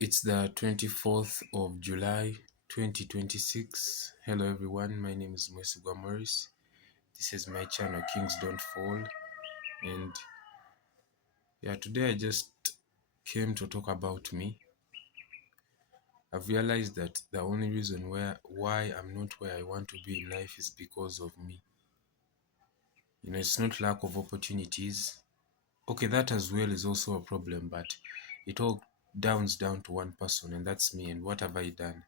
It's the 24th of July 2026. Hello everyone, my name is Mwesigwa Morris. This is my channel Kings Don't Fall, and today I just came to talk about me. I've realized that the only reason why I'm not where I want to be in life is because of me. It's not lack of opportunities. Okay, that as well is also a problem, but it all downs down to one person, and that's me. And what have I done?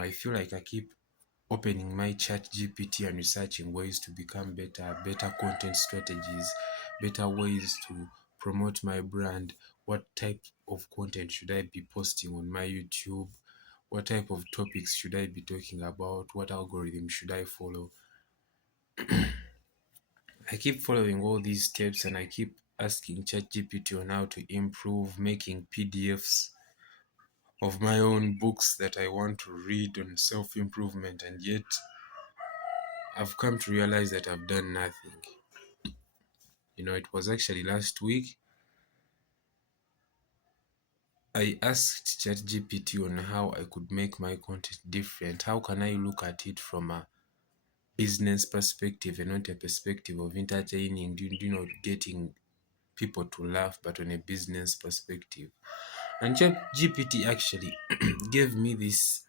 I feel like I keep opening my chat GPT and researching ways to become better content strategies, better ways to promote my brand. What type of content should I be posting on my YouTube? What type of topics should I be talking about? What algorithm should I follow? I keep following all these steps, and I keep asking ChatGPT on how to improve, making PDFs of my own books that I want to read on self-improvement, and yet I've come to realize that I've done nothing. It was actually last week I asked ChatGPT on how I could make my content different. How can I look at it from a business perspective and not a perspective of entertaining, getting people to laugh, but on a business perspective. And ChatGPT actually gave me this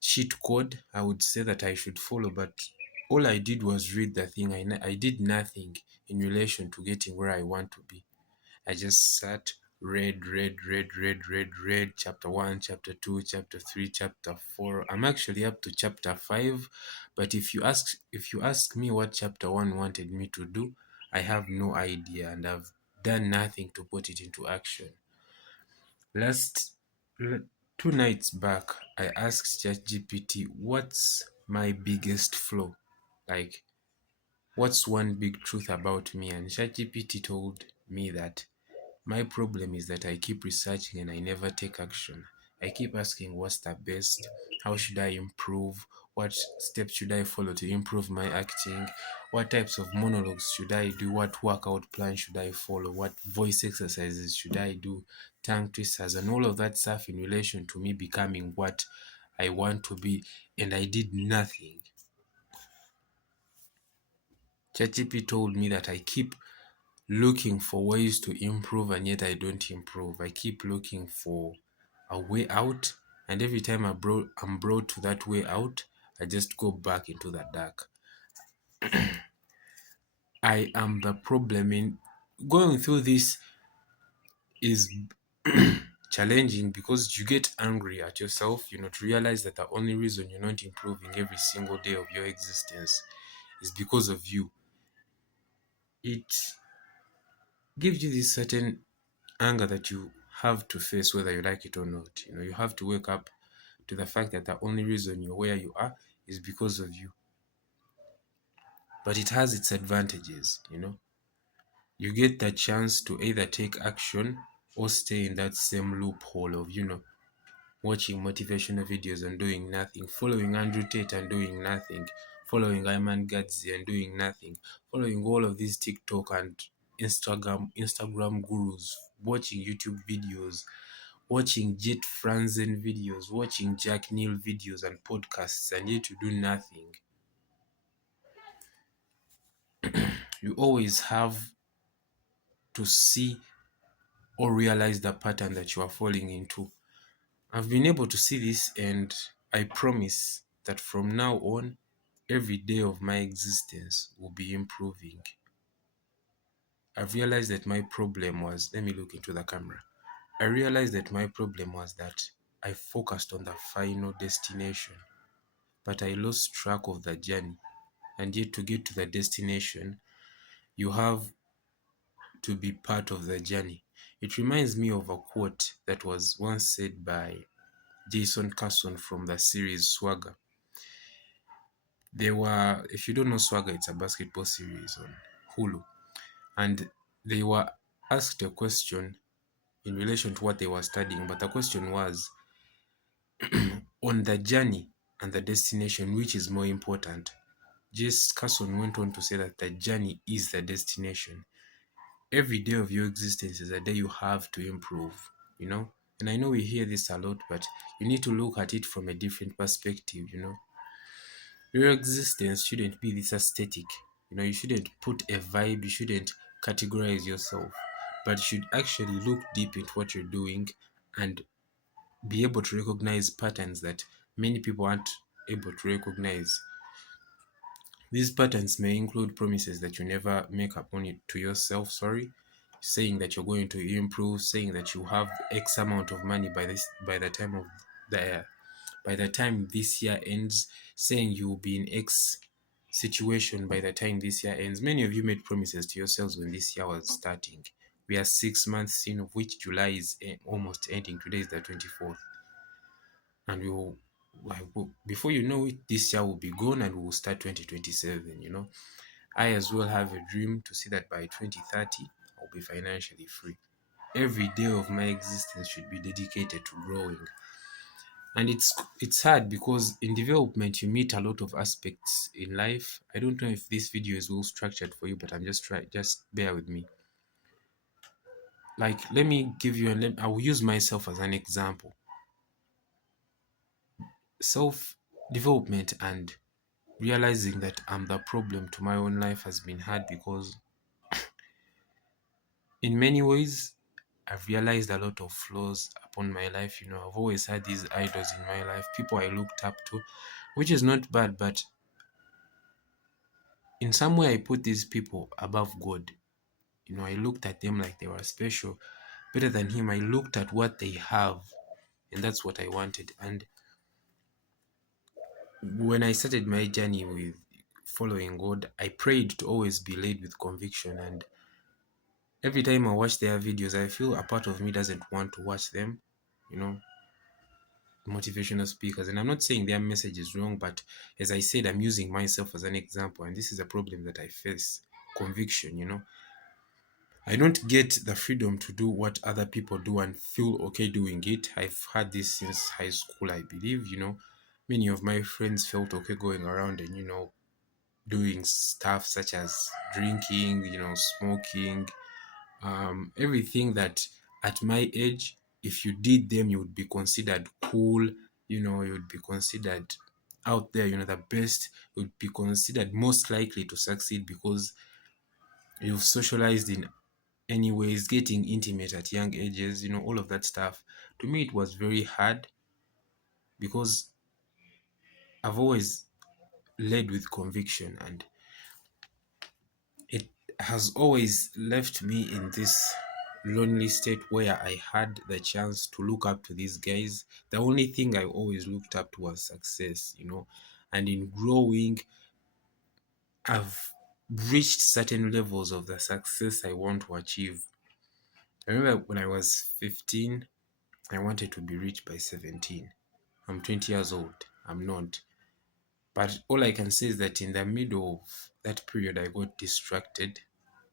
cheat code I would say that I should follow, but all I did was read the thing. I did nothing in relation to getting where I want to be. I just sat, read chapter 1, chapter 2, chapter 3, chapter 4. I'm actually up to chapter 5, but if you ask me what chapter 1 wanted me to do, I have no idea, and I've done nothing to put it into action. Last 2 nights back, I asked ChatGPT, what's my biggest flaw? Like, what's one big truth about me? And ChatGPT told me that my problem is that I keep researching and I never take action. I keep asking what's the best, how should I improve, what steps should I follow to improve my acting, what types of monologues should I do, what workout plan should I follow, what voice exercises should I do, tongue twisters, and all of that stuff in relation to me becoming what I want to be, and I did nothing. ChatGPT told me that I keep looking for ways to improve and yet I don't improve. I keep looking for a way out, and every time I'm brought to that way out, I just go back into the dark. I am the problem. In going through this is challenging because you get angry at yourself, to realize that the only reason you're not improving every single day of your existence is because of you. It gives you this certain anger that you have to face whether you like it or not. You have to wake up to the fact that the only reason you're where you are is because of you. But it has its advantages. You get the chance to either take action or stay in that same loophole of watching motivational videos and doing nothing, following Andrew Tate and doing nothing, following Ayman Gadzi and doing nothing, following all of these TikTok and Instagram gurus, watching YouTube videos, watching Jet Franzen videos, watching Jack Neal videos and podcasts, and yet you do nothing. You always have to see or realize the pattern that you are falling into. I've been able to see this, and I promise that from now on, every day of my existence will be improving. I've realized that my problem was, let me look into the camera. I realized that my problem was that I focused on the final destination, but I lost track of the journey. And yet to get to the destination, you have to be part of the journey. It reminds me of a quote that was once said by Jason Carson from the series Swagger. If you don't know Swagger, it's a basketball series on Hulu. And they were asked a question in relation to what they were studying, but the question was, on the journey and the destination, which is more important? Jason Carson went on to say that the journey is the destination. Every day of your existence is a day you have to improve. you know. And I know we hear this a lot, but you need to look at it from a different perspective, you know. Your existence shouldn't be this aesthetic. You know, you shouldn't put a vibe, you shouldn't categorize yourself, but you should actually look deep into what you're doing and be able to recognize patterns that many people aren't able to recognize. These patterns may include promises that you never make upon it to yourself, sorry, saying that you're going to improve, saying that you have X amount of money by the time of the by the time this year ends, saying you will be in X situation by the time this year ends. Many of you made promises to yourselves when this year was starting. We are 6 months in, of which July is almost ending. Today is the 24th. And we will, before you know it, this year will be gone and we will start 2027, you know. I as well have a dream to see that by 2030, I'll be financially free. Every day of my existence should be dedicated to growing. And it's hard because in development you meet a lot of aspects in life. I don't know if this video is well structured for you, but I'm just bear with me. Like, let me give you I will use myself as an example. Self development and realizing that I'm the problem to my own life has been hard because in many ways I've realized a lot of flaws upon my life. You know, I've always had these idols in my life, people I looked up to, which is not bad, but in some way I put these people above God. You know, I looked at them like they were special, better than Him. I looked at what they have, and that's what I wanted. And when I started my journey with following God, I prayed to always be led with conviction. And every time I watch their videos, I feel a part of me doesn't want to watch them, you know, motivational speakers. And I'm not saying their message is wrong, but as I said, I'm using myself as an example. And this is a problem that I face: conviction, you know. I don't get the freedom to do what other people do and feel okay doing it. I've had this since high school, I believe, you know. Many of my friends felt okay going around and, you know, doing stuff such as drinking, you know, smoking, everything that at my age, if you did them, you would be considered cool, you know, you would be considered out there, you know, the best, you would be considered most likely to succeed because you've socialized in anyways, getting intimate at young ages, you know, all of that stuff. To me, it was very hard because I've always led with conviction, and it has always left me in this lonely state where I had the chance to look up to these guys. The only thing I always looked up to was success, you know, and in growing, I've reached certain levels of the success I want to achieve. I remember when I was 15, I wanted to be rich by 17. I'm 20 years old. I'm not. But all I can say is that in the middle of that period, I got distracted,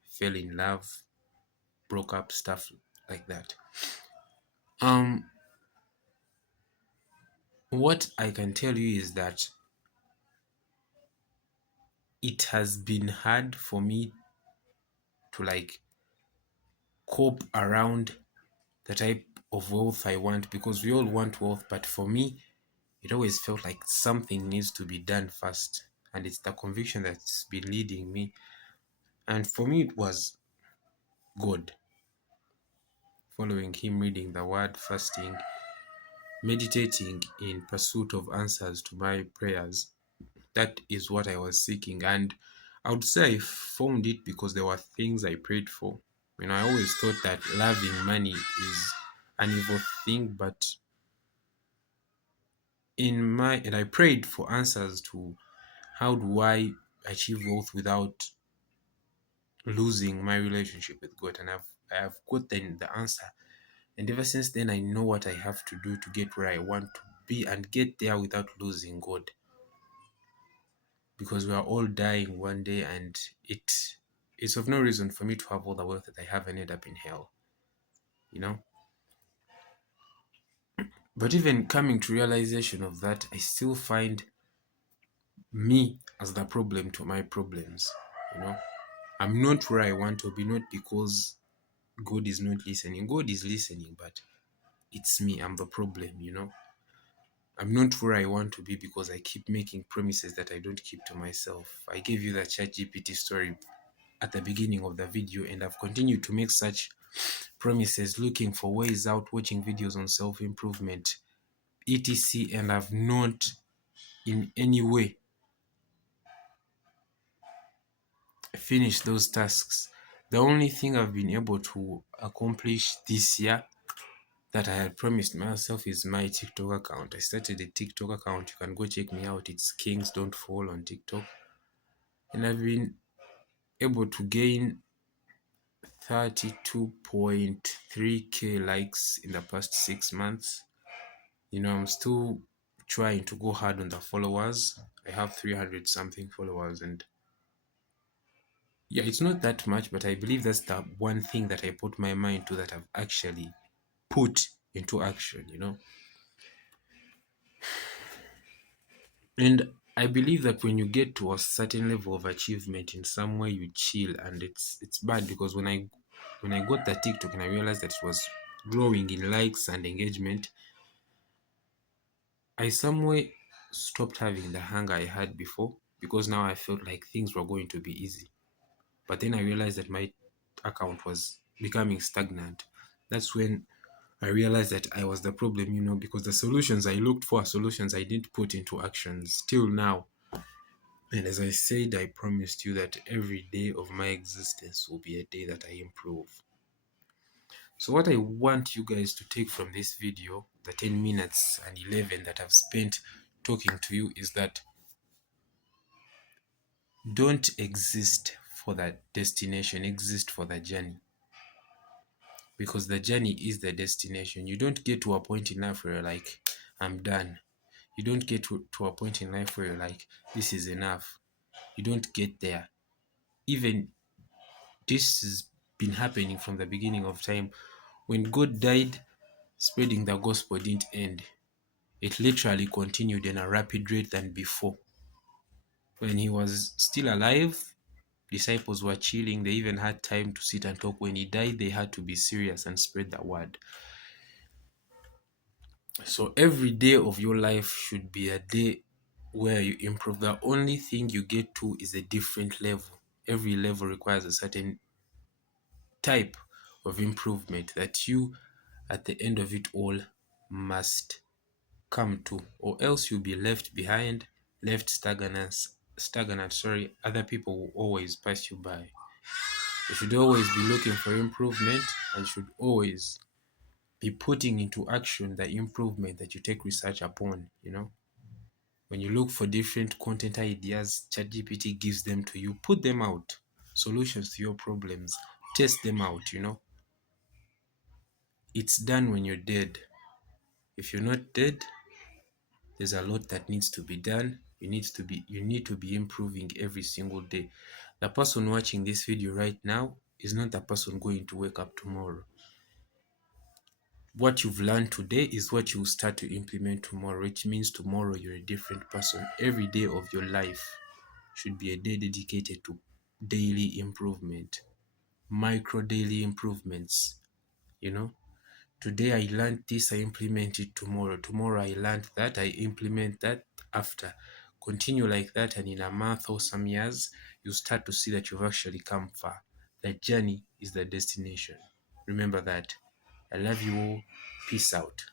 fell in love, broke up, stuff like that. Um, what I can tell you is that it has been hard for me to like cope around the type of wealth I want, because we all want wealth, but for me, it always felt like something needs to be done first. And it's the conviction that's been leading me. And for me, it was God, following Him, reading the Word, fasting, meditating in pursuit of answers to my prayers. That is what I was seeking. And I would say I found it because there were things I prayed for. You know, I always thought that loving money is an evil thing, but and I prayed for answers to how do I achieve wealth without losing my relationship with God. And I have gotten the answer. And ever since then, I know what I have to do to get where I want to be and get there without losing God. Because we are all dying one day, and it's of no reason for me to have all the wealth that I have and end up in hell. You know? But even coming to realization of that, I still find me as the problem to my problems. You know? I'm not where I want to be, not because God is not listening. God is listening, but it's me, I'm the problem. I'm not where I want to be because I keep making promises that I don't keep to myself. I gave you that ChatGPT story at the beginning of the video, and I've continued to make such promises, looking for ways out, watching videos on self-improvement, etc. And I've not in any way finished those tasks. The only thing I've been able to accomplish this year that I had promised myself is my TikTok account. I started a TikTok account. You can go check me out. It's Kings Don't Fall on TikTok. And I've been able to gain 32.3k likes in the past 6 months. I'm still trying to go hard on the followers. I have 300 something followers, and yeah, it's not that much, but I believe that's the one thing that I put my mind to that I've actually put into action. And I believe that when you get to a certain level of achievement in somewhere, you chill, and it's bad because when I got the TikTok and I realized that it was growing in likes and engagement, I somewhere stopped having the hunger I had before, because now I felt like things were going to be easy. But then I realized that my account was becoming stagnant. That's when I realized that I was the problem, because the solutions I looked for are solutions I didn't put into action still now. And as I said, I promised you that every day of my existence will be a day that I improve. So what I want you guys to take from this video, the 10 minutes and 11 that I've spent talking to you, is that don't exist for that destination, exist for the journey. Because the journey is the destination. You don't get to a point in life where you're like, I'm done. You don't get to a point in life where you're like, this is enough. You don't get there. Even this has been happening from the beginning of time. When God died, spreading the gospel didn't end. It literally continued in a rapid rate than before. When he was still alive, disciples were chilling. They even had time to sit and talk. When he died, they had to be serious and spread the word. So every day of your life should be a day where you improve. The only thing you get to is a different level. Every level requires a certain type of improvement that you, at the end of it all, must come to, or else you'll be left behind, left stagnant. Other people will always pass you by. You should always be looking for improvement, and should always be putting into action the improvement that you take research upon. When you look for different content ideas, ChatGPT gives them to you. Put them out. Solutions to your problems. Test them out. It's done when you're dead. If you're not dead, there's a lot that needs to be done. You need to be improving every single day. The person watching this video right now is not the person going to wake up tomorrow. What you've learned today is what you will start to implement tomorrow, which means tomorrow you're a different person. Every day of your life should be a day dedicated to daily improvement, micro daily improvements. Today I learned this, I implement it tomorrow. Tomorrow I learned that, I implement that after. Continue like that, and in a month or some years, you start to see that you've actually come far. The journey is the destination. Remember that. I love you all. Peace out.